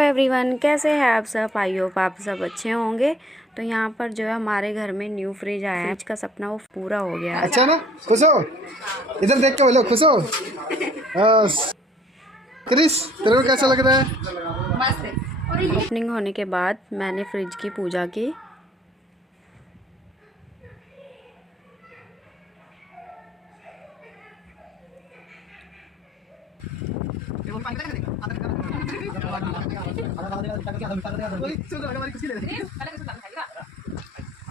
Everyone, कैसे हैं आप सब। आई होप आप सब अच्छे होंगे। तो यहाँ पर जो है हमारे घर में न्यू फ्रिज आया है। फ्रिज का सपना वो पूरा हो गया। अच्छा ना, खुश हो? इधर देख के बोलो खुश हो। क्रिस, तेरे को कैसा लग रहा है? मस्त है। ओपनिंग होने के बाद मैंने फ्रिज की पूजा की।